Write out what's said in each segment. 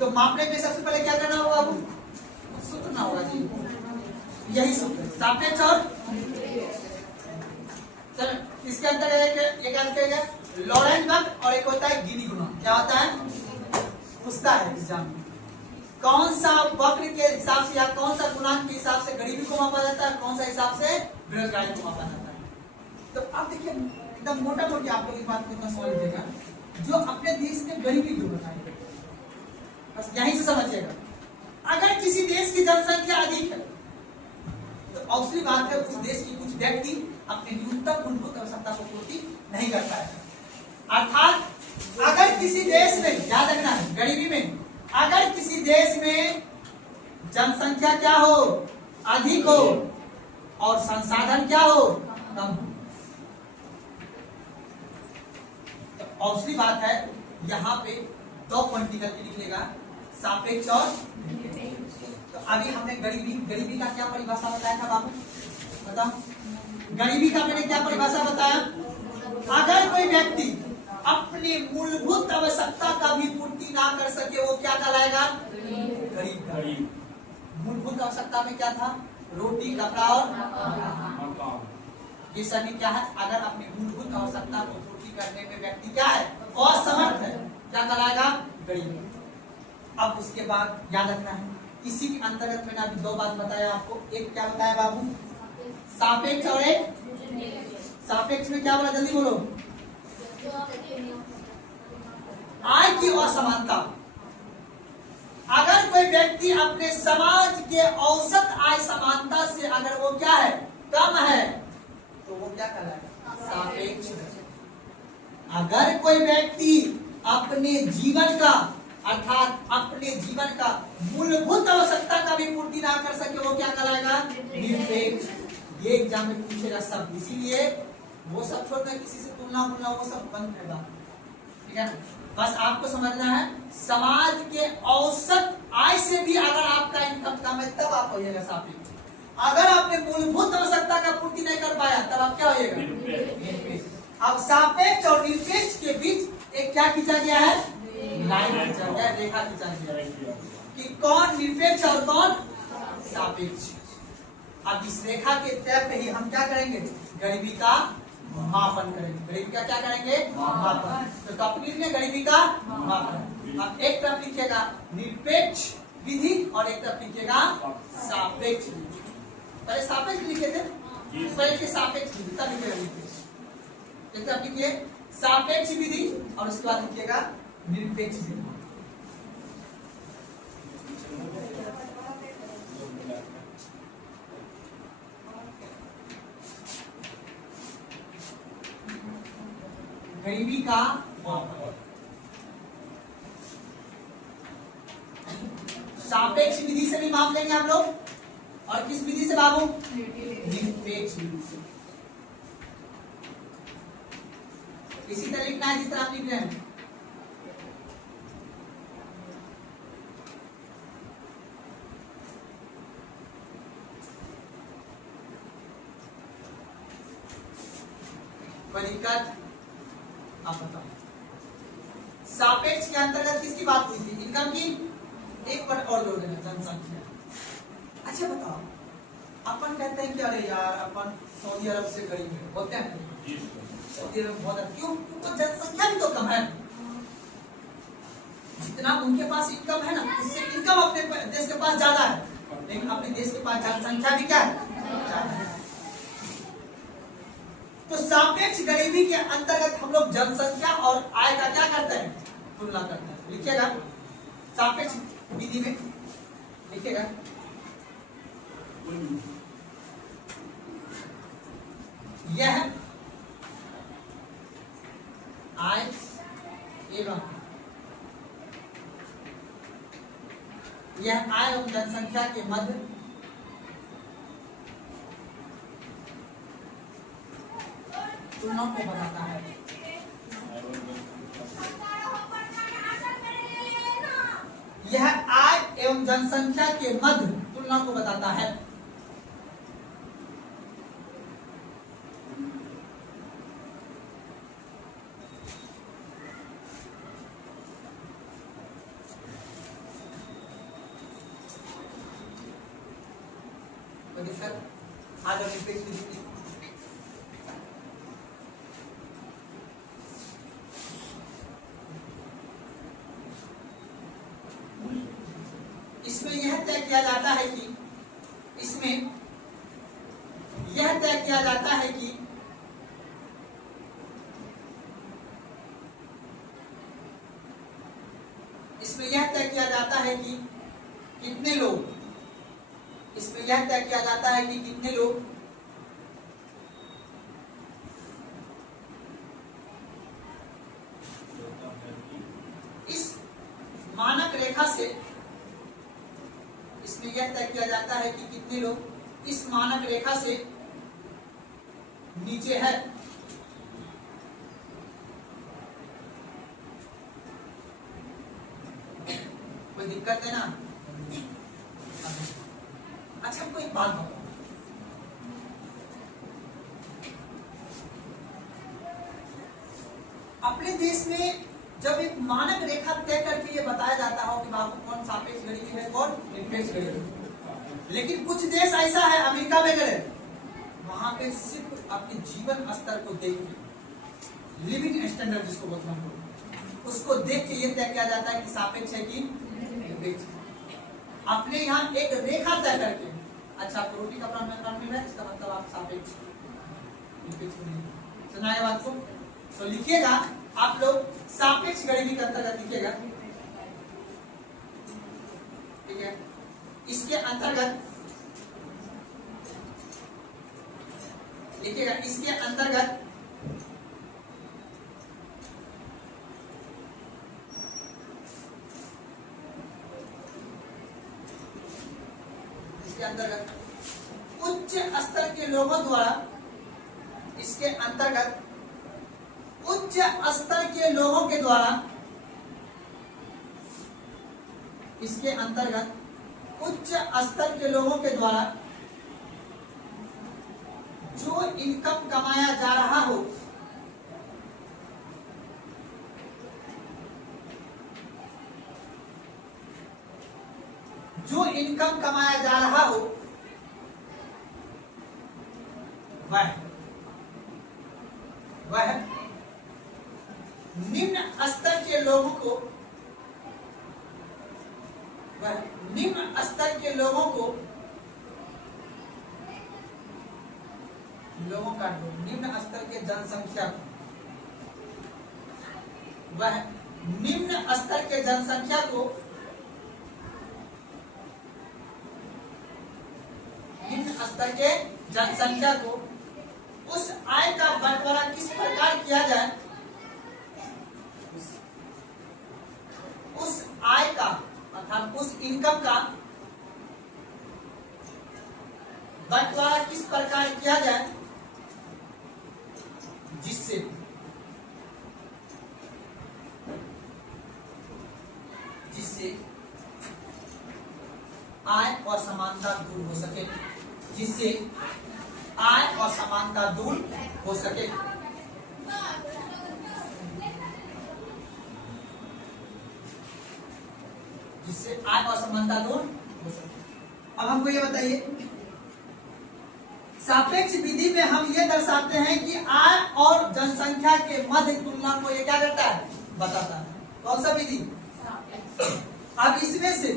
तो मापने के सबसे पहले क्या करना होगा आपको? सूत्र ना होगा जी, यही सूत्र सापेक्ष और चलो इसके अंदर एक अंतर है लॉरेंट वक्र और एक होता है गिनी गुणक। क्या होता है? पूछता है एग्जाम में कौन सा वक्र के हिसाब से या कौन सा गुणांक के हिसाब से गरीबी को मापा जाता है, कौन सा हिसाब से बेरोजगारी को मापा जाता है। तो आप देखिए एकदम मोटा मोटी आप लोग इस बात को इतना समझ लीजिएगा, जो अपने देश में गरीबी क्यों बताएंगे, बस यहीं से समझिएगा। अगर किसी देश की जनसंख्या अधिक है तो ऑब्वियसली बात है उस देश की कुछ व्यक्ति अपनी न्यूनतम मूलभूत आवश्यकता को पूर्ति नहीं कर पाएगा। अर्थात अगर किसी देश में, याद रखना है गरीबी में, अगर किसी देश में जनसंख्या क्या हो, अधिक हो और संसाधन क्या हो, कम हो, तो ऑब्वियसली बात है यहाँ पे दो क्वांटिटी करके लिखिएगा, सापेक्ष और। तो अभी हमने गरीबी का क्या परिभाषा बताया था बाबू, बताओ? गरीबी का मैंने क्या परिभाषा बताया? अगर कोई व्यक्ति अपनी मूलभूत आवश्यकता का भी पूर्ति ना कर सके वो क्या कहलाएगा? गरीब का। मूलभूत आवश्यकता में क्या था? रोटी, कपड़ा और ये सभी क्या है? अगर अपनी मूलभूत आवश्यकता को पूर्ति करने में व्यक्ति क्या है? असमर्थ है, क्या कहलाएगा? गरीब। अब उसके बाद याद रखना है इसी के अंतर्गत मैंने अभी दो बात बताया आपको। एक क्या बताया बाबू? सापेक्ष और एक सापेक्ष में क्या बोला, जल्दी बोलो? आय की असमानता। अगर कोई व्यक्ति अपने समाज के औसत आय समानता से अगर वो क्या है? कम है, तो वो क्या कहलाएगा? सापेक्ष। अगर कोई व्यक्ति अपने जीवन का अर्थात अपने जीवन का मूलभूत आवश्यकता का भी पूर्ति ना कर सके वो क्या कहलाएगा? निरपेक्ष। ये एग्जाम में पूछेगा सब, इसीलिए वो सब छोड़कर किसी से तुलना वो सब बंद है बात, ठीक है? बस आपको समझना है समाज के औसत आय से भी अगर आपका इनकम कम है तब आप होइएगा सापेक्ष। अगर आपने मूलभूत आवश्यकता का पूर्ति नहीं कर पाया तब आप क्या होइएगा? निरपेक्ष। अब सापेक्ष और निरपेक्ष के बीच एक क्या खींचा गया है? लाइन खींचा गया, रेखा खींचा गया कि कौन निरपेक्ष और कौन सापेक्ष। अब इस रेखा के तय पे ही हम क्या करेंगे? गरीबी का मापन करेंगे। गरीबी का क्या करेंगे? मापन। तो टॉपिक में गरीबी का मापन। अब एक तरफ लिखिएगा निरपेक्ष विधि और एक तरफ लिखिएगा सापेक्ष विधि। पहले सापेक्ष लिखे थे, पहले के सापेक्ष विधि, तब लिखिएगा निरपेक्ष। एक तरफ लिखिए सापेक्ष विधि और उसके बाद लिखिएगा निरपेक्ष विधि। गरीबी का मापन सापेक्ष विधि से भी माप लेंगे हम लोग, और किस विधि से बाबू? निरपेक्ष विधि से। इसी तरह लिखना है जिस तरह आप लिख रहे हैं। दिक्कत आप बताओ। सापेक्ष के अंतर्गत किसकी बात हुई थी? इनकम की। एक पॉइंट और जोड़ देना, जनसंख्या। अच्छा बताओ, अपन कहते हैं कि अरे यार अपन सऊदी अरब से गरीब है, बोलते हैं सऊदी अरब बहुत क्यों? क्योंकि जनसंख्या भी तो कम है। जितना उनके पास इनकम है ना, उससे इनकम अपने देश के पास ज्यादा है, लेकिन अपने देश के पास जनसंख्या भी क्या है? ज्यादा है। तो सापेक्ष गरीबी के अंतर्गत हम लोग जनसंख्या और आय का क्या करते हैं? तुलना करते हैं। लिखिएगा सापेक्ष विधि में, लिखिएगा यह आय एवं जनसंख्या के मध्य तुलना को बताता है। यह आय एवं जनसंख्या के मध्य तुलना को बताता है। कोई दिक्कत? आज हम निरपेक्ष विधि इसमें यह तय किया जाता है कि इसमें यह तय किया जाता है कि इसमें यह तय किया जाता है कि कितने लोग, इसमें यह तय किया जाता है कि कितने लोग इस मानक रेखा से, इसमें यह तय किया जाता है कि कितने लोग इस मानक रेखा से नीचे है। कोई दिक्कत है ना? अच्छा हमको एक बात बताओ, अपने देश में जब एक मानक रेखा तय करके ये बताया जाता हो कि बाबू कौन सापेक्ष गणितीय है, कौन निरपेक्ष गणितीय है, लेकिन कुछ देश ऐसा है, अमेरिका वगैरह, वहां पे सिर्फ अपने जीवन स्तर को देख के, लिविंग स्टैंडर्ड जिसको बोलते हैं, उसको देख के ये तय किया जाता है कि सापेक्ष है कि निरपेक्ष। अपने यहाँ एक रेखा तय करके, अच्छा आपको रोटी का प्रमाण मिल रहा है, इसका मतलब आप सापेक्ष निरपेक्ष नहीं। सुना है बात को? तो लिखिएगा आप लोग सापेक्ष गणितीय के अंतर्गत लिखिएगा, ठीक है? इसके अंतर्गत लिखिएगा, इसके अंतर्गत उच्च स्तर के लोगों द्वारा, इसके अंतर्गत उच्च स्तर के लोगों के द्वारा, इसके अंतर्गत उच्च स्तर के लोगों के द्वारा जो इनकम कमाया जा रहा हो, जो इनकम कमाया जा रहा हो, वह निम्न स्तर के लोगों को, वह निम्न स्तर के लोगों को, लोगों का निम्न स्तर के जनसंख्या को, वह निम्न स्तर के जनसंख्या को, निम्न स्तर के जनसंख्या को उस आय का बंटवारा किस प्रकार किया जाए, उस आय का अर्थात उस इनकम का बंटवारा किस प्रकार किया जाए जिससे आय असमानता दूर हो सके, जिससे आय असमानता दूर हो सके। जिससे आय असमानता दूर हो सके। अब हमको ये बताइए, सापेक्ष विधि में हम ये दर्शाते हैं कि आय और जनसंख्या के मध्य तुलना को ये क्या करता है, बताता है। कौन सा विधि? अब इसमें से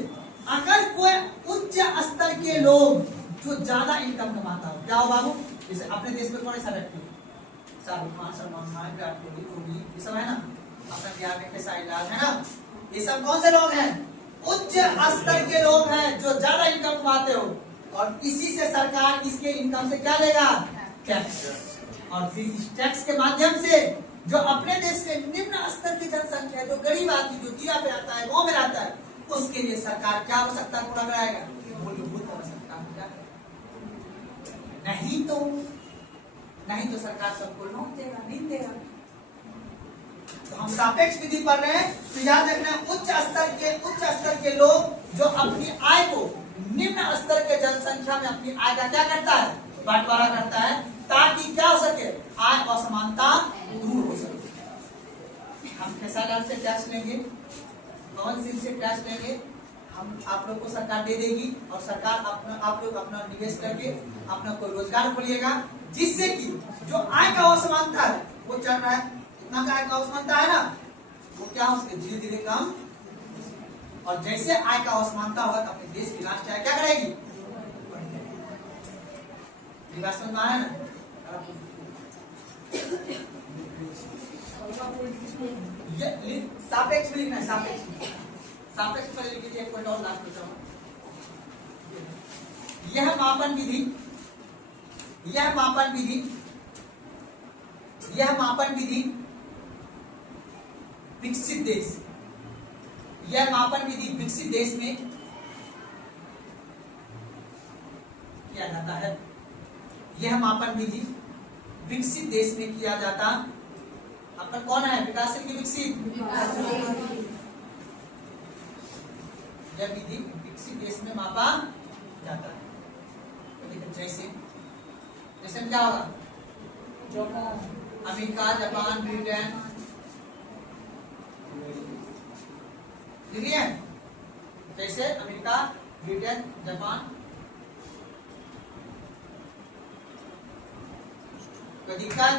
अगर कोई उच्च स्तर के लोग जो ज्यादा इनकम कमाता हो, क्या हो बाबू? जैसे अपने देश में कौन ऐसा व्यक्ति, शाहरुख खान, सलमान खान, विराट कोहली, ये सब है ना, अपने बिहार में कैसा इलाज है ना, ये सब कौन से लोग हैं? उच्च स्तर के लोग हैं जो ज्यादा इनकम कमाते हो, और इसी से सरकार इसके इनकम से क्या लेगा? टैक्स। और फिर इस टैक्स के माध्यम से जो अपने देश में निम्न स्तर की जनसंख्या है, जो गरीब आदमी जो दिया पे आता है, गाँव में रहता है, उसके लिए सरकार क्या आवश्यकता पूरा कराएगा? मूलभूत आवश्यकता पूरा। नहीं तो सरकार सबको लोन देगा, नहीं देगा। तो हम सापेक्ष विधि पढ़ रहे हैं, तो याद रखना उच्च स्तर के लोग जो अपनी आय को निम्न स्तर के जनसंख्या में अपनी आय का क्या करता है? बंटवारा करता है, ताकि क्या हो सके? आय असमानता दूर हो सके। हम कैसा लाल से टैक्स लेंगे, कौन सी से टैक्स लेंगे? हम आप लोग को सरकार दे देगी और सरकार अपना आप लोग अपना निवेश करके अपना कोई रोजगार खोलिएगा, जिससे कि जो आय का असमानता है वो चल रहा है, इतना का आय का असमानता है ना, वो क्या उसके धीरे धीरे कम, और जैसे आय का असमानता होगा तो अपने देश की राष्ट्रीय आय क्या करेगी, बात समझ में आ रहा है ना। सापेक्ष में लिखना है, सापेक्ष पर लिख दीजिए, एक पॉइंट और लास्ट में। यह मापन विधि विकसित देश, यह मापन विधि विकसित देश में किया जाता है। यह मापन विधि विकसित देश में किया जाता, अपन कौन है, विकासशील की विकसित, यह विधि विकसित देश में मापा जाता है। जैसे जैसे क्या होगा, अमेरिका, जापान, ब्रिटेन, जैसे अमेरिका, ब्रिटेन, जापान, कोई दिक्कत,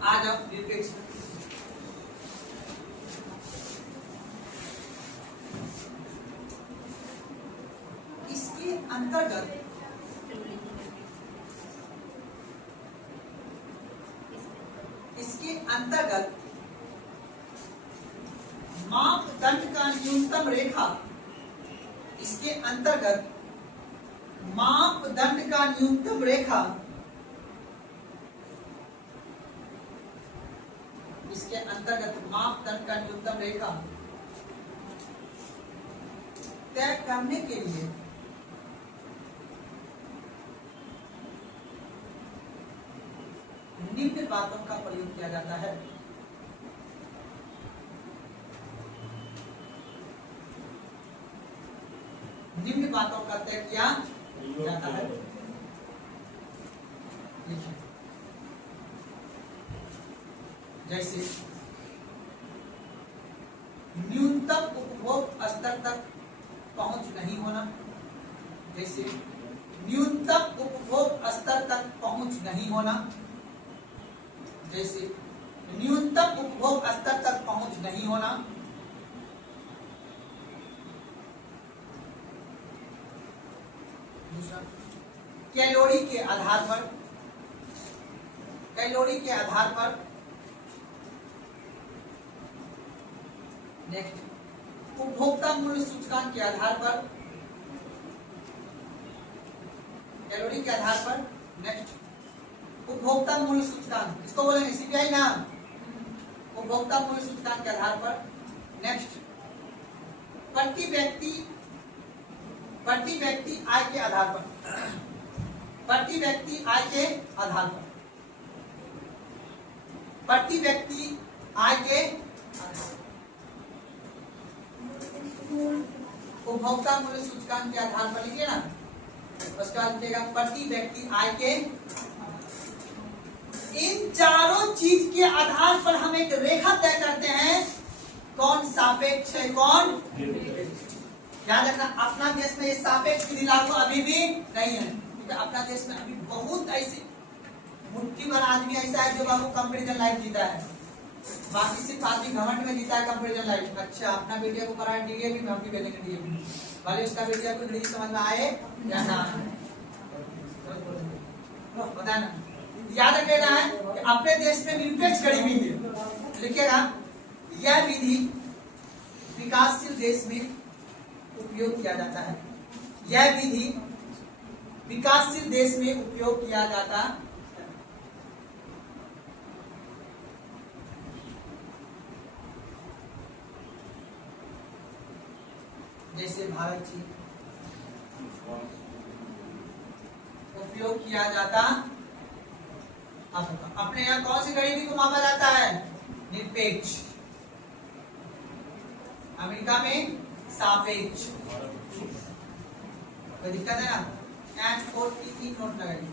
आ जाओ निरपेक्ष। इसके अंतर्गत मापदंड का न्यूनतम रेखा, इसके अंतर्गत मापदंड का न्यूनतम रेखा, इसके अंतर्गत मापदंड का न्यूनतम रेखा तय करने के लिए निम्न बातों का प्रयोग किया जाता है। निम्न बातों का तय किया जाता है। जैसे न्यूनतम उपभोग स्तर तक पहुंच नहीं होना, जैसे न्यूनतम उपभोग स्तर तक पहुंच नहीं होना, जैसे न्यूनतम उपभोग स्तर तक पहुंच नहीं होना, दूसरा कैलोरी के आधार पर, कैलोरी के आधार पर, नेक्स्ट उपभोक्ता मूल्य सूचकांक के आधार पर, कैलोरी के आधार पर, नेक्स्ट उपभोक्ता मूल्य सूचकांक, इसको बोलेंगे सीपीआई ना, उपभोक्ता मूल्य सूचकांक के आधार पर, नेक्स्ट प्रति व्यक्ति आय के आधार पर, प्रति व्यक्ति आय के आधार पर, प्रति व्यक्ति आय के आधार पर, उपभोक्ता मूल्य सूचकांक के आधार पर लिखिए ना, उसके बाद लिखिएगा प्रति व्यक्ति आय के। इन चारों चीज के आधार पर हम एक रेखा तय करते हैं, कौन सापेक्ष है कौन, याद रखना। अपना देश में ये सापेक्ष विधि लागू अभी भी नहीं है, क्योंकि अपना देश में अभी बहुत ऐसे मुट्ठी भर आदमी ऐसा है जो बाबू कंपैरिजन लाइफ जीता है, बाकी सिर्फ आदमी घमंड में जीता है कंपैरिजन लाइफ। अच्छा अपना बेटिया को पढ़ा डीएवी में, हम भी भेजेंगे डीएवी वाले, उसका बेटिया को इंग्लिश समझ में आए या ना पता ना। याद रखना है कि अपने देश में निरपेक्ष गरीबी है, लिखिएगा यह विधि विकासशील देश में उपयोग किया जाता है, यह विधि विकासशील देश में उपयोग किया जाता है। जैसे भारत चीन उपयोग किया जाता, अपने यहाँ कौन सी गरीबी को मापा जाता है, निरपेक्ष, अमेरिका में सापेक्ष। कोई दिक्कत है ना, H4 की नोट लगाइए।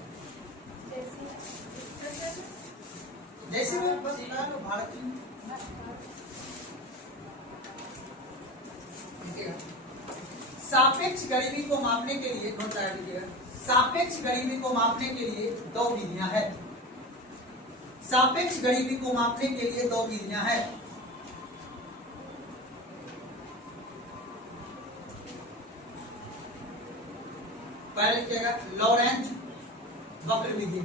जैसे मैं बस बता दो भारत की सापेक्ष गरीबी को मापने के लिए नोट लगा लीजिएगा। सापेक्ष गरीबी को मापने के लिए दो विधियां हैं। सापेक्ष गरीबी को मापने के लिए दो विधियां हैं। पहले लिखिएगा लॉरेंज वक्र विधि।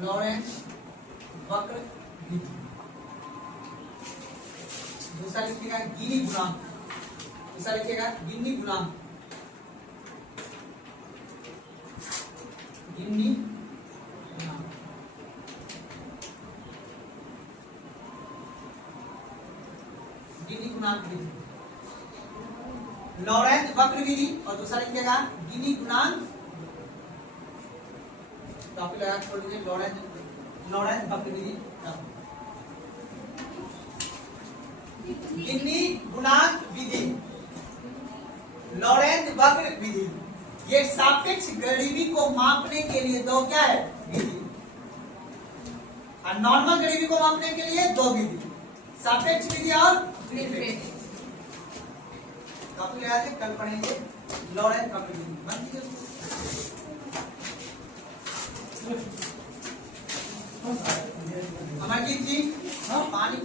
लॉरेंज वक्र विधि। दूसरा लिखिएगा गिनी गुणांक। दूसरा लिखिएगा गिनी गुणांक। गिनी गुणांक। गिनी गुणांक विधि, लॉरेंज वक्र विधि और दूसरा लिखिएगा गिनी गुणांक। टॉपिक लगा छोड़ दीजिए लॉरेंज वक्र विधि। गिनी गुणांक विधि, लॉरेंज वक्र विधि, ये सापेक्ष गरीबी को मापने के लिए दो क्या है विधि, और नॉर्मल गरीबी को मापने के लिए दो विधि, सापेक्ष विधि और काफी लगा थे, कल पढ़ेंगे लॉरेंज वक्र विधि। बन कीजिए अमरजीत जी, पानी